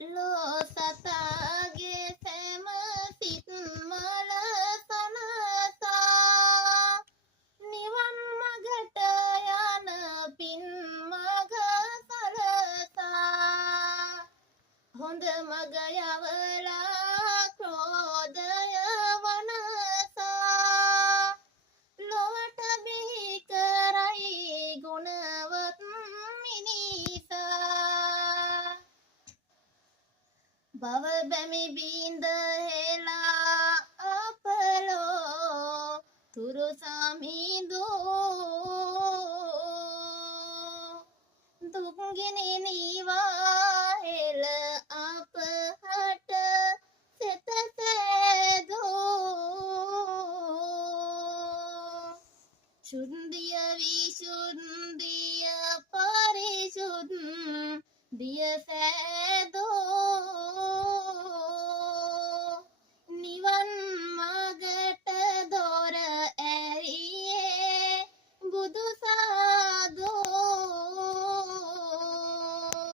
ලෝ සතාගේ සෑම සිත් මල සනසා නිවන් මගට යන පින් මග සලසා හොඳ මග යවලා ක්‍රෝධය වනසා ලොවට බිහි කරයි ගුණවත් මිනිසා භව බැමි බිඳ හෙලා අපලෝ තුරු සමිඳෝ දුක්ගිනි නිවා හෙලා